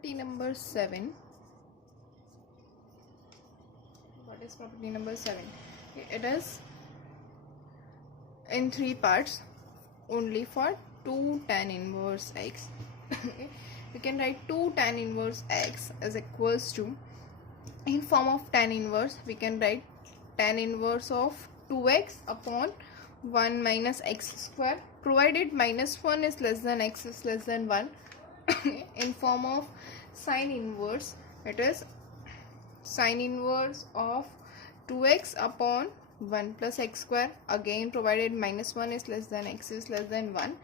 property number 7. What is property number 7? It is in 3 parts only for 2 tan inverse x. Okay, you can write 2 tan inverse x is equals to, in form of tan inverse we can write tan inverse of 2x upon 1 minus x square, provided -1 is less than x is less than 1. In form of sine inverse, it is sine inverse of 2x upon 1 plus x square, again provided -1 is less than x is less than 1.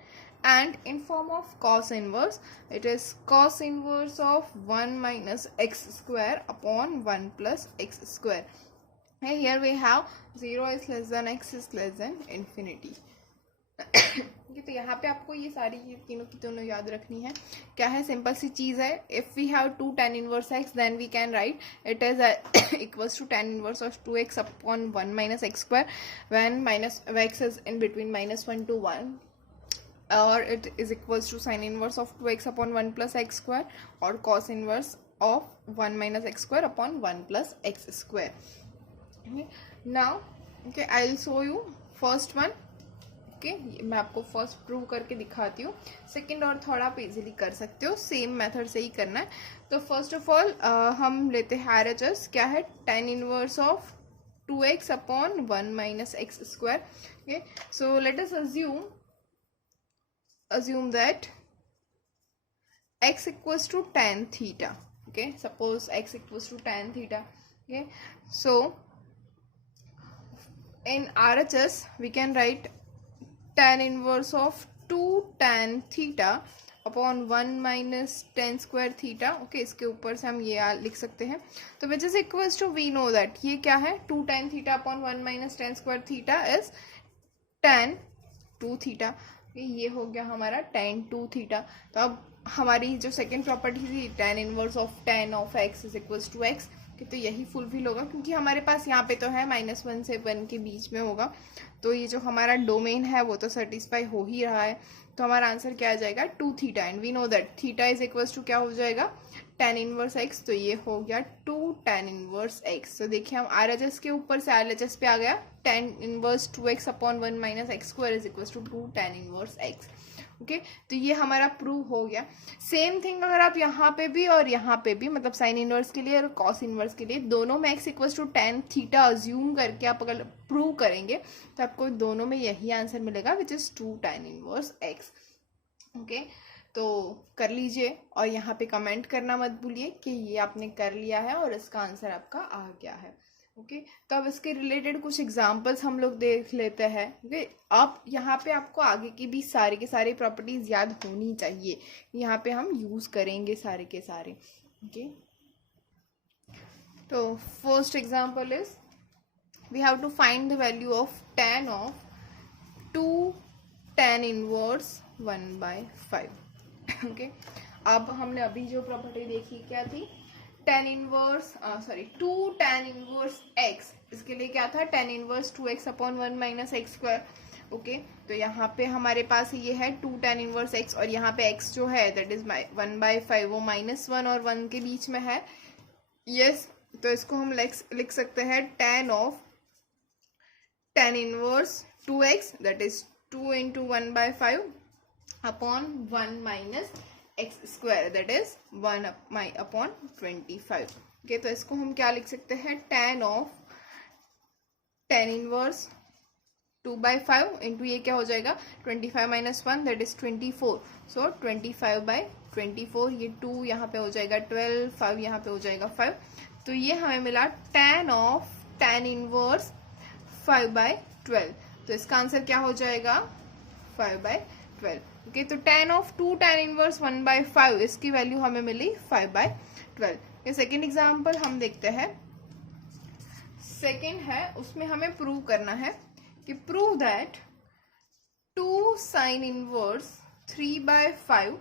And in form of cos inverse, it is cos inverse of 1 minus x square upon 1 plus x square. And here we have 0 is less than x is less than infinity. तो यहाँ पे आपको ये सारी तीनों की दोनों याद रखनी है. क्या है, सिंपल सी चीज है. If we have 2 tan inverse x, then we can write it is equals to tan inverse of 2x upon 1 minus x square when minus x is in between -1 to 1, or it is equals to sin inverse of 2x upon 1 plus x square, or cos inverse of 1 minus x square upon 1 plus x square. Okay, now okay, I'll show you first one. Okay, मैं आपको first prove करके दिखाती हूँ. Second और third आप easily कर सकते हो, सेम मेथड से ही करना है. तो फर्स्ट ऑफ ऑल हम लेते हैं RHS. क्या है, tan inverse of 2x upon 1 minus x square. Okay, so let us assume that x equals to tan theta. Okay, suppose x equals to tan theta. Okay, so in RHS we can write tan inverse of 2 tan theta upon 1 minus tan square theta. Okay, इसके ऊपर से हम ये लिख सकते हैं. तो which is equals to, we know that ये क्या है, 2 tan theta upon 1 minus tan square theta is tan 2 theta. ये हो गया हमारा tan 2 theta. तो अब हमारी जो सेकेंड प्रॉपर्टी थी tan inverse of tan of x is equals to x, तो यही फुलफिल होगा क्योंकि हमारे पास यहाँ पे तो है -1 से 1 के बीच में होगा. तो ये जो हमारा डोमेन है वो तो सेटिस्फाई हो ही रहा है. तो हमारा आंसर क्या आ जाएगा, 2 theta. And we know that theta is equals to क्या हो जाएगा, tan इनवर्स x. तो ये हो गया 2 tan इनवर्स x. तो देखिए हम RHS के ऊपर से RHS पे आ गया, tan inverse 2x upon 1 minus x square is equals to 2 tan inverse x. Okay, तो ये हमारा प्रूव हो गया. सेम थिंग अगर आप यहाँ पे भी और यहाँ पे भी, मतलब साइन इनवर्स के लिए और कॉस इनवर्स के लिए, दोनों में x equals to tan theta assume करके आप अगर प्रूव करेंगे तो आपको दोनों में यही आंसर मिलेगा, which is 2 tan inverse x. Okay, तो कर लीजिए और यहाँ पे कमेंट करना मत भूलिए कि ये आपने कर लिया है और इसका आंसर आपका आ गया है. ओके, तो अब इसके रिलेटेड कुछ एग्जांपल्स हम लोग देख लेते हैं. ओके, आप यहाँ पे आपको आगे की भी सारे के सारे प्रॉपर्टीज याद होनी चाहिए. यहाँ पे हम यूज करेंगे सारे के सारे. ओके, तो first example is we have to find the value of tan of 2 tan inverse 1/5. Okay, अब हमने अभी जो प्रॉपर्टी देखी क्या थी, tan inverse 2 tan inverse x. इसके लिए क्या था, tan inverse 2x upon 1 minus x square. Okay, तो यहाँ पे हमारे पास ये है 2 tan इनवर्स x, और यहाँ पे x जो है दैट इज 1/5, वो -1 और 1 के बीच में है. यस, तो इसको हम लिख सकते हैं tan of tan inverse 2x that is 2 into 1/5 upon 1 minus x square that is 1 upon 25. Okay, तो इसको हम क्या लिख सकते हैं, tan of tan inverse 2/5 into ये क्या हो जाएगा, 25 माइनस 1 दैट इज 24. सो 25/24, ये 2 यहाँ पे हो जाएगा 12, 5 यहाँ पे हो जाएगा 5. तो ये हमें मिला tan ऑफ tan इनवर्स 5/12. तो इसका आंसर क्या हो जाएगा, 5/12. ओके, तो tan ऑफ 2 tan इनवर्स 1/5, इसकी वैल्यू हमें मिली 5/12. ये सेकेंड एग्जाम्पल हम देखते हैं. सेकेंड है, उसमें हमें प्रूव करना है कि prove that 2 sin inverse 3/5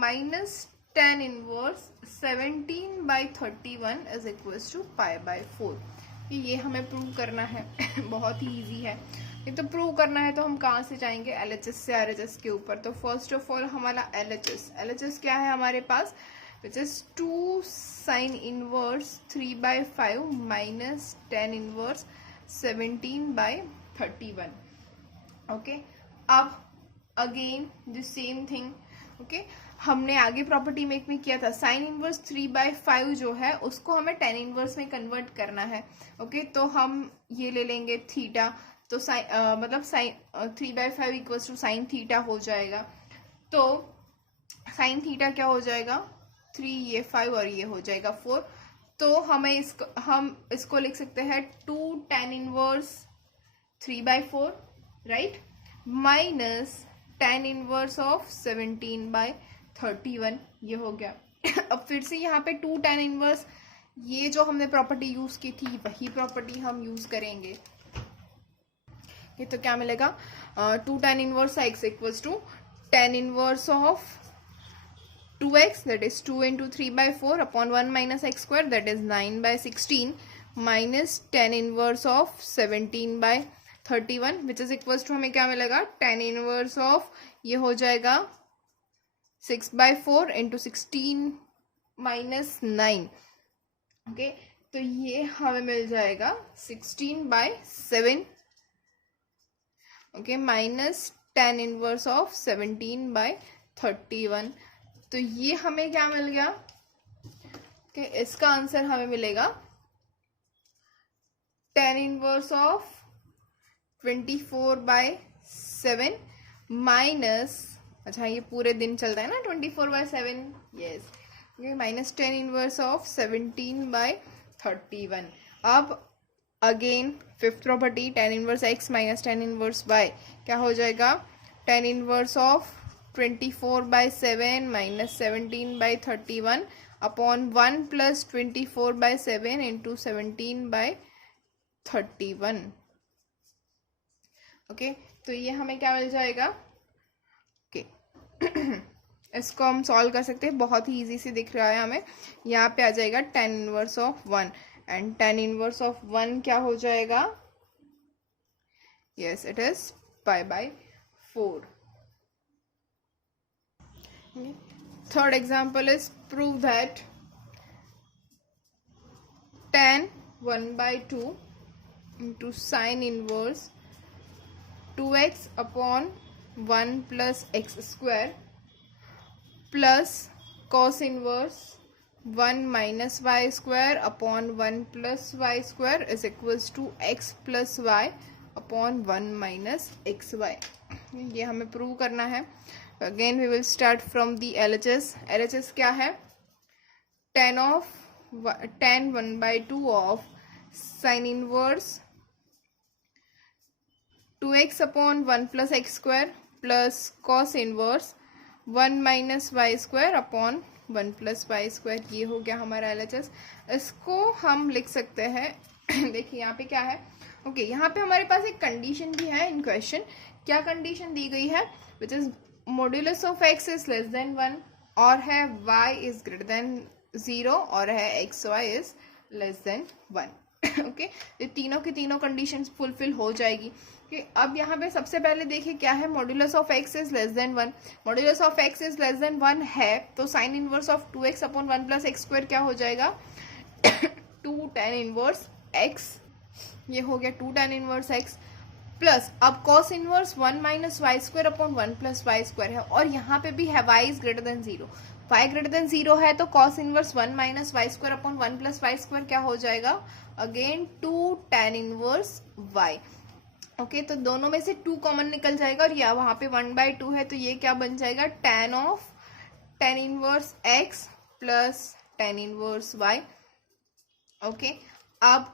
minus tan inverse 17/31 is equals to π/4. ये हमें प्रूव करना है. बहुत ही इजी है ये तो. प्रूव करना है तो हम कहाँ से जाएंगे, LHS से RHS के ऊपर. तो फर्स्ट ऑफ ऑल हमारा LHS क्या है हमारे पास, which is 2 sin inverse 3/5 minus tan inverse 17/31. Okay, अब again the same thing. Okay, हमने आगे प्रॉपर्टी मेक में किया था साइन इनवर्स 3/5 जो है उसको हमें टेन इनवर्स में कन्वर्ट करना है. ओके, तो हम ये ले लेंगे थीटा. तो मतलब sine 3/5 equals to sine theta हो जाएगा. तो साइन थीटा क्या हो जाएगा, 3, ये 5 और ये हो जाएगा 4. तो हम इसको लिख सकते हैं 2 tan inverse 3/4, right, minus tan inverse of 17/31. ये हो गया. अब फिर से यहाँ पे 2 tan इनवर्स, ये जो हमने प्रॉपर्टी यूज की थी वही प्रॉपर्टी हम यूज करेंगे. ये तो क्या मिलेगा, 2 tan inverse x equals to tan inverse of 2x, that is 2 into 3/4 upon 1 minus x square, that is 9/16 minus tan inverse of 17/31, which is equals to हमें क्या मिलेगा, tan inverse of ये हो जाएगा 6/4 into 16 minus 9. ओके, तो ये हमें मिल जाएगा 16/7. Okay, minus tan inverse of 17/31. तो ये हमें क्या मिल गया, कि इसका आंसर हमें मिलेगा tan इनवर्स ऑफ 24/7 माइनस, अच्छा ये पूरे दिन चलता है ना 24/7, यस, ये माइनस tan इनवर्स ऑफ 17/31. अब again fifth property tan inverse x minus tan inverse y क्या हो जाएगा, tan inverse of 24/7 minus 17/31 upon 1 plus 24/7 into 17/31. Okay, तो ये हमें क्या मिल जाएगा. ओके, इसको हम सॉल्व कर सकते हैं, बहुत ही इजी से दिख रहा है हमें. यहाँ पे आ जाएगा tan inverse of 1 and tan inverse of 1 क्या हो जाएगा, yes it is π/4. Third example is prove that tan 1/2 into sin inverse 2x upon 1 plus x square plus cos inverse 1 minus y square upon 1 plus y square is equals to x plus y upon 1 minus xy. ये हमें prove करना है. Again we will start from the LHS. LHS क्या है, tan 1/2 of sine inverse 2x upon 1 plus x square plus cos inverse 1 minus y square upon 1 plus y square. ये हो गया हमारा LHS. इसको हम लिख सकते हैं देखिए यहाँ पे क्या है. ओके, यहाँ पे हमारे पास एक कंडीशन भी है इन क्वेश्चन. क्या कंडीशन दी गई है, which is modulus of x is less than 1, और है y इज ग्रेटर देन 0, और है xy is less than 1. Okay, ये तीनों की तीनों कंडीशंस फुलफिल हो जाएगी. कि अब यहाँ पे सबसे पहले देखिए क्या है, modulus of x is less than 1. Modulus of x is less than 1 है तो sine inverse of 2x upon 1 plus x square क्या हो जाएगा 2 tan इनवर्स x. ये हो गया 2 tan इनवर्स x प्लस अब cos inverse 1 minus y square upon 1 plus y square है, और यहाँ पे भी है y is greater than 0. y greater than 0 है तो cos inverse 1 minus y square upon 1 plus y square क्या हो जाएगा, again 2 tan inverse y. Okay, तो दोनों में से 2 कॉमन निकल जाएगा, और या वहाँ पे 1/2 है तो ये क्या बन जाएगा, tan inverse x plus tan inverse y. Okay, अब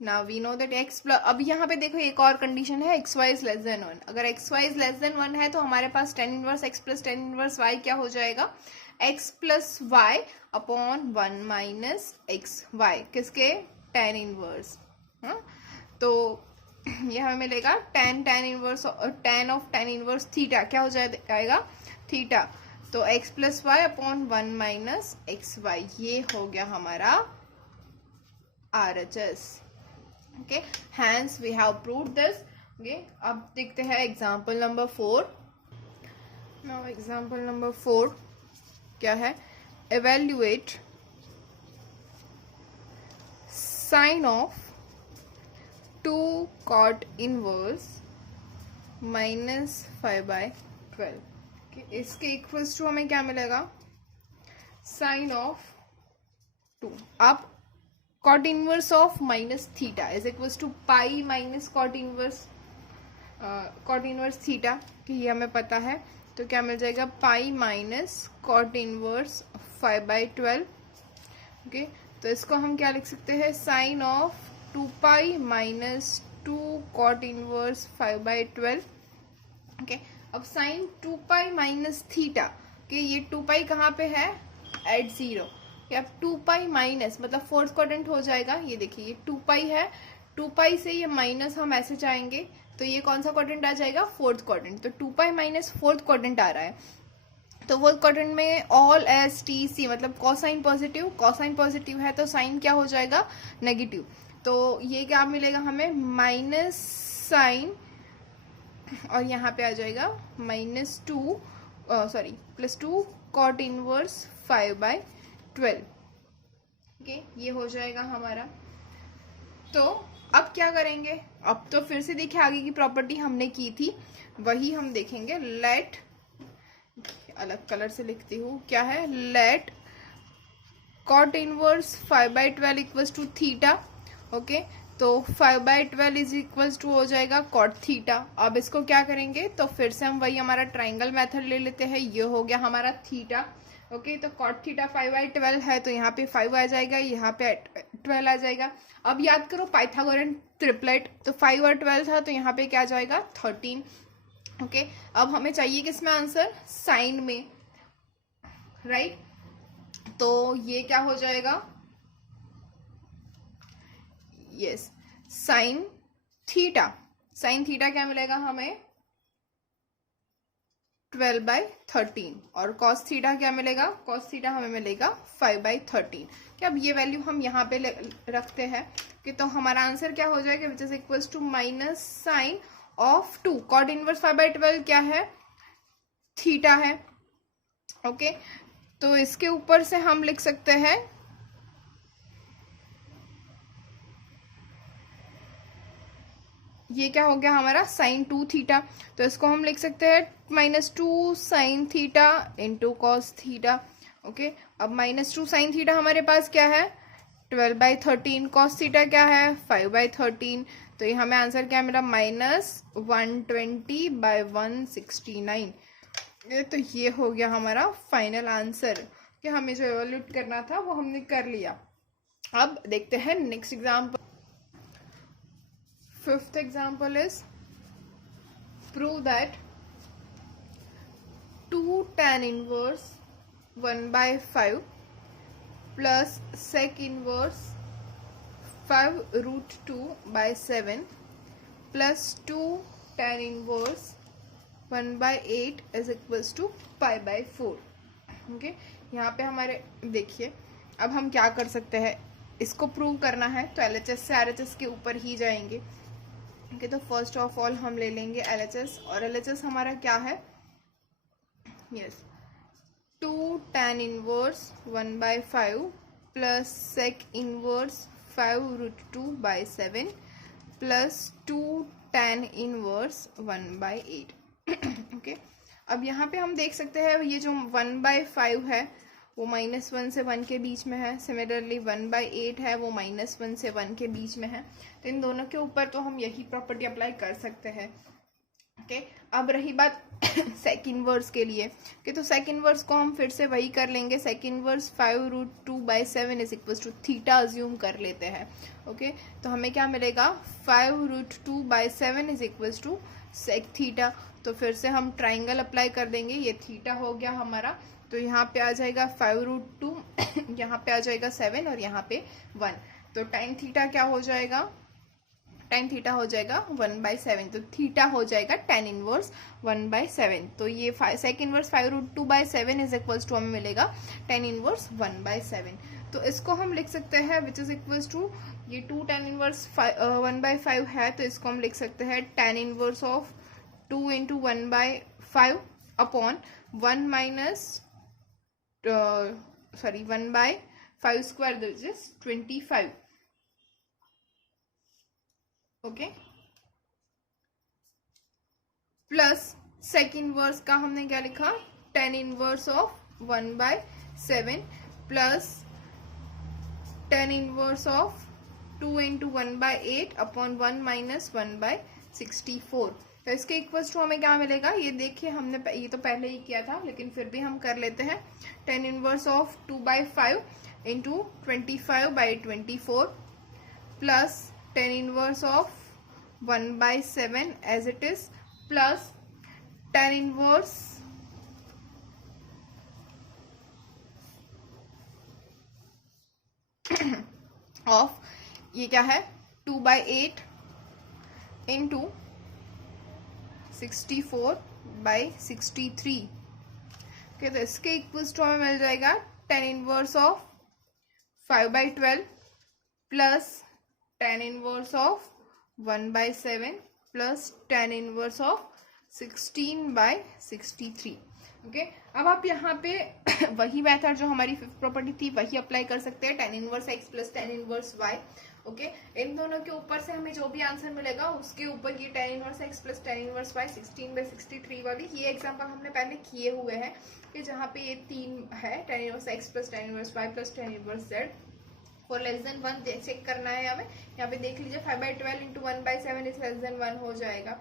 now we know that x plus, अब यहाँ पे देखो एक और कंडीशन है, xy इज लेस देन 1. अगर xy इज लेस देन 1 है तो हमारे पास tan inverse x plus tan inverse y क्या हो जाएगा, x plus y upon 1 minus x y, किसके, tan इनवर्स. हाँ, तो ये हमें मिलेगा tan inverse of tan inverse theta क्या हो जाएगा, थीटा. तो x plus y upon 1 minus x y. ये हो गया हमारा RHS. Okay, hence we have proved this. Okay, अब देखते हैं example number 4. Now example number 4 क्या है, evaluate sine of 2 cot inverse minus 5/12। इसके इक्वल्स टू हमें क्या मिलेगा, साइन ऑफ 2। अब cot inverse of minus theta is equals to pi minus cot inverse theta, कि ये हमें पता है, तो क्या मिल जाएगा, pi minus cot inverse 5/12। Okay, तो इसको हम क्या लिख सकते हैं, sine of 2 pi minus 2 cot inverse 5/12। Okay, अब साइन 2 पाई माइनस थीटा, कि ये 2 पाई कहाँ पे है, एट 0। अब 2 पाई माइनस मतलब फोर्थ क्वाड्रेंट हो जाएगा, ये देखिए ये 2 पाई है, 2 पाई से ये माइनस हम ऐसे जाएंगे तो ये कौन सा क्वाड्रेंट आ जाएगा, फोर्थ क्वाड्रेंट। तो 2 पाई माइनस फोर्थ क्वाड्रेंट आ रहा है, तो फोर्थ क्वाड्रेंट में ऑल एस टी सी मतलब कॉसाइन पॉजिटिव, कॉसाइन पॉजिटिव है तो साइन क्या हो जाएगा, नेगेटिव। तो ये क्या मिलेगा हमें, माइनस साइन, और यहाँ पे आ जाएगा +2 कॉट इनवर्स 5/12। ओके, ये हो जाएगा हमारा। तो अब क्या करेंगे, अब तो फिर से देखिए आगे की प्रॉपर्टी हमने की थी वही हम देखेंगे। लेट, अलग कलर से लिखती हूँ, क्या है, let cot inverse 5/12 equals to theta. Okay, तो 5/12 इज इक्वल्स टू हो जाएगा कॉट थीटा। अब इसको क्या करेंगे, तो फिर से हम वही हमारा ट्राइंगल मेथड ले लेते हैं, ये हो गया हमारा थीटा। ओके, तो कॉट थीटा 5/12 है तो यहाँ पे 5 आ जाएगा, यहाँ पे 12 आ जाएगा। अब याद करो पाइथागोरन ट्रिपलेट, तो 5 और 12 था तो यहाँ पे क्या आ जाएगा, 13। ओके, अब हमें चाहिए किसमें आंसर, साइन में, राइट। तो ये क्या हो जाएगा, yes, sine theta, sine theta क्या मिलेगा हमें, 12/13, और कॉस थीटा क्या मिलेगा, कॉस थीटा हमें मिलेगा 5/13। कि अब ये वैल्यू हम यहाँ पे रखते हैं, कि तो हमारा आंसर क्या हो जाएगा, which is equals to minus sine of 2 cot inverse 5/12 क्या है, थीटा है। ओके, तो इसके ऊपर से हम लिख सकते हैं ये क्या हो गया हमारा, साइन 2 थीटा, तो इसको हम लिख सकते हैं -2 sine theta into cos theta. Okay, अब -2 साइन थीटा हमारे पास क्या है, 12/13, कॉस थीटा क्या है, 5/13। तो ये हमें आंसर क्या मिला, -120/169। तो ये हो गया हमारा फाइनल आंसर, कि हमें जो एवल्यूट करना था वो हमने कर लिया। अब देखते हैं next example. Fifth example is, prove that 2 tan inverse 1/5 plus sec inverse 5√2/7 plus 2 tan inverse 1/8 is equals to π/4। Okay, यहाँ पे हमारे देखिए अब हम क्या कर सकते हैं, इसको प्रूव करना है तो LHS से RHS के ऊपर ही जाएंगे। ओके, तो फर्स्ट ऑफ ऑल हम ले लेंगे LHS, और LHS हमारा क्या है, yes, 2 tan inverse 1/5 plus sec inverse 5√2/7 plus 2 tan inverse 1/8। Okay, अब यहाँ पे हम देख सकते हैं ये जो 1/5 है वो -1 से 1 के बीच में है, सिमिलरली 1/8 है वो -1 से 1 के बीच में है, तो इन दोनों के ऊपर तो हम यही प्रॉपर्टी अप्लाई कर सकते हैं। ओके, अब रही बात सेक इनवर्स के लिए, कि तो सेक इनवर्स को हम फिर से वही कर लेंगे, sec inverse 5√2/7 is equal to theta assume कर लेते हैं। ओके, तो हमें क्या मिलेगा, 5√2/7 is equal to sec theta. तो फिर से हम ट्राइंगल अप्लाई कर देंगे, ये थीटा हो गया हमारा, तो यहाँ पे आ जाएगा 5√2, यहाँ पे आ जाएगा 7 और यहाँ पे 1, तो टाइन थीटा क्या हो जाएगा, टाइन थीटा हो जाएगा 1/7, तो थीटा हो जाएगा tan इनवर्स 1/7। तो ये sec inverse 5√2/7 is equals to हमें मिलेगा tan इनवर्स 1/7। तो इसको हम लिख सकते हैं विच इज इक्वल्स टू, ये 2 tan इनवर्स 1/5 है तो इसको हम लिख सकते हैं tan inverse of 2 × 1/5 upon 1 - sorry 1/5 square this is 25. Okay, plus second verse का हमने क्या लिखा, tan inverse of 1/7 plus tan inverse of 2 into 1/8 upon 1 minus 1/64. तो इसके इक्वल्स टू हमें क्या मिलेगा, ये देखिए हमने ये तो पहले ही किया था लेकिन फिर भी हम कर लेते हैं. tan inverse of 2/5 into 25/24 plus tan inverse of 1/7 as it is plus tan inverse of ये क्या है 2/8 इंटू 64/63. ओके, तो इसके इक्वल्स टू हमें मिल जाएगा tan inverse of 5/12 plus tan inverse of 1/7 plus tan inverse of 16/63. Okay, अब आप यहाँ पे वही मेथड जो हमारी फिफ्थ प्रॉपर्टी थी वही अप्लाई कर सकते हैं, tan inverse x plus tan inverse y. Okay, इन दोनों के ऊपर से हमें जो भी आंसर मिलेगा उसके ऊपर ये tan inverse x plus tan inverse y 16/63 वाली, ये एग्जांपल हमने पहले किए हुए हैं कि जहाँ पे ये 3 है tan inverse x plus tan inverse y plus tan inverse z for less than 1 check करना है हमें. यहाँ पे देख लीजिए 5/12 इंटू 1/7 इज लेस देन 1 हो जाएगा.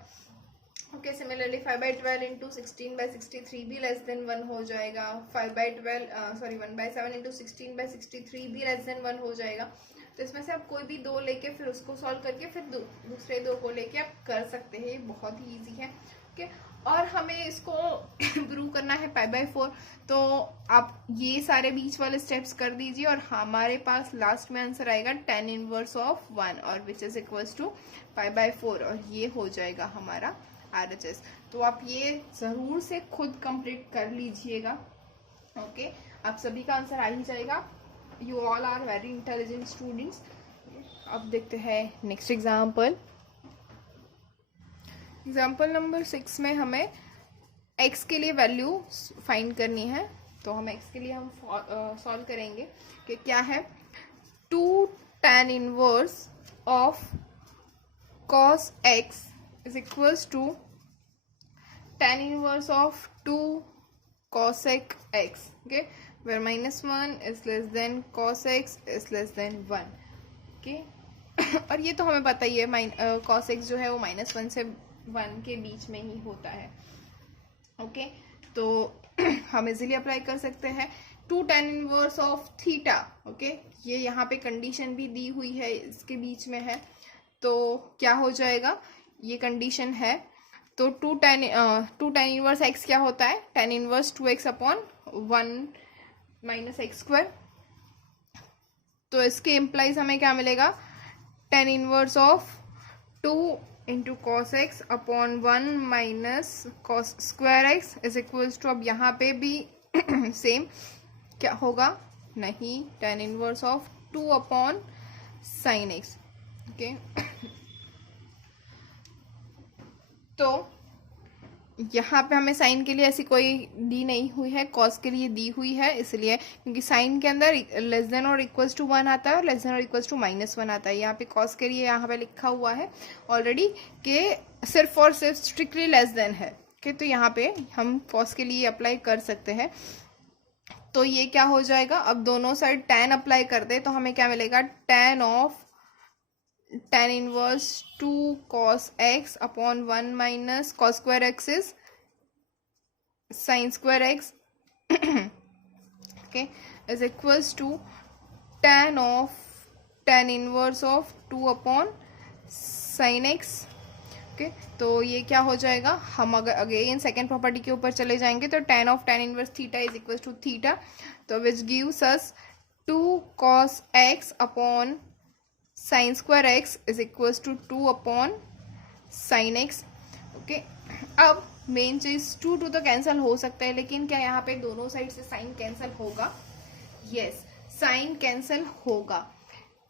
ओके, सिमिलरली 5/12 इंटू 16/63 भी लेस देन 1 हो जाएगा. 1/7 इंटू 16/63 भी लेस देन 1 हो जाएगा. तो इसमें से आप कोई भी दो लेके फिर उसको सॉल्व करके फिर दूसरे दो को लेके आप कर सकते हैं. ये बहुत ही इजी है. ओके, और हमें इसको प्रूव करना है π/4. तो आप ये सारे बीच वाले स्टेप्स कर दीजिए और हमारे पास लास्ट में आंसर आएगा tan इनवर्स ऑफ 1 और विच इज इक्वल्स टू π/4 और ये हो जाएगा हमारा RHS. तो आप ये जरूर से खुद कंप्लीट कर लीजिएगा. ओके, आप सभी का आंसर आ ही जाएगा. You all are very intelligent students. अब देखते हैं नेक्स्ट एग्जाम्पल. एग्जाम्पल नंबर 6 में हमें x के लिए वैल्यू फाइंड करनी है. तो हम x के लिए हम सॉल्व करेंगे कि क्या है 2 tan inverse of cos x is equals to tan inverse of 2 cosec x. Okay, where -1 is less than cos x is less than 1. Okay, और ये तो हमें पता ही है cos x जो है वो -1 से 1 के बीच में ही होता है. ओके, तो हम इजीली अप्लाई कर सकते हैं 2 tan inverse of theta. Okay, ये यहाँ पे कंडीशन भी दी हुई है, इसके बीच में है. तो क्या हो जाएगा, ये कंडीशन है. तो 2 tan इनवर्स x क्या होता है, tan inverse 2x upon 1 minus x square. तो इसके इम्प्लाइज हमें क्या मिलेगा, tan inverse of 2 into cos x upon 1 minus cos square x is equals to, अब यहाँ पे भी सेम क्या होगा, नहीं, tan inverse of 2 upon sine x. Okay, तो यहाँ पे हमें साइन के लिए ऐसी कोई दी नहीं हुई है, कॉस के लिए दी हुई है, इसलिए क्योंकि साइन के अंदर लेस देन और इक्वल्स टू 1 आता है और लेस देन और इक्वल्स टू -1 आता है. यहाँ पे कॉस के लिए यहाँ पे लिखा हुआ है ऑलरेडी कि सिर्फ और सिर्फ स्ट्रिक्टली लेस देन है. ओके, तो यहाँ पे हम कॉस के लिए अप्लाई कर सकते हैं. तो ये क्या हो जाएगा, अब दोनों साइड tan अप्लाई कर दे तो हमें क्या मिलेगा, tan inverse 2 cos x upon 1 minus cos square x is sin square x. Okay, is equals to tan inverse of 2 upon sin x. Okay, तो ये क्या हो जाएगा, हम अगर अगेन सेकेंड प्रॉपर्टी के ऊपर चले जाएंगे तो tan inverse theta is equal to theta, तो which gives us 2 cos x upon sin square x is equals to 2 upon sin x. Okay, अब मेन चीज 2 तो कैंसिल हो सकता है, लेकिन क्या यहाँ पे दोनों साइड से साइन कैंसिल होगा, यस, साइन कैंसिल होगा.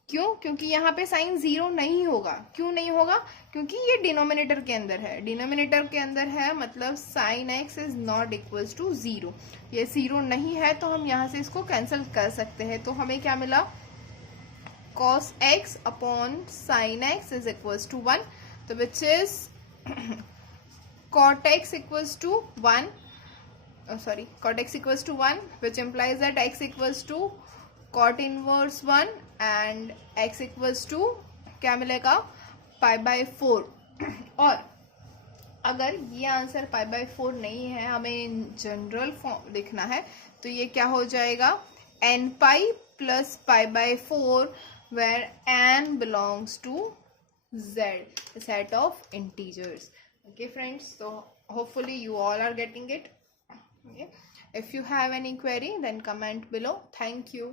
क्यों? क्योंकि यहाँ पे साइन जीरो नहीं होगा। क्यों नहीं होगा? क्योंकि ये डिनोमिनेटर के अंदर है। डिनोमिनेटर के अंदर है मतलब sine x is not equals to zero. ये जीरो नहीं है तो हम यहाँ से इसको कैंसिल कर सकते हैं। तो हमें क्या मिला? cos x upon sin x is equals to 1, तो which is cot x equals to 1, cot x equals to 1, which implies that x equals to cot inverse 1 and x equals to क्या मिलेगा? Pi by 4। और अगर ये answer pi by 4 नहीं है, हमें general form लिखना है, तो ये क्या हो जाएगा? n pi plus pi by 4 where n belongs to z, the set of integers. Okay friends, so hopefully you all are getting it. Okay, if you have any query then comment below. Thank you.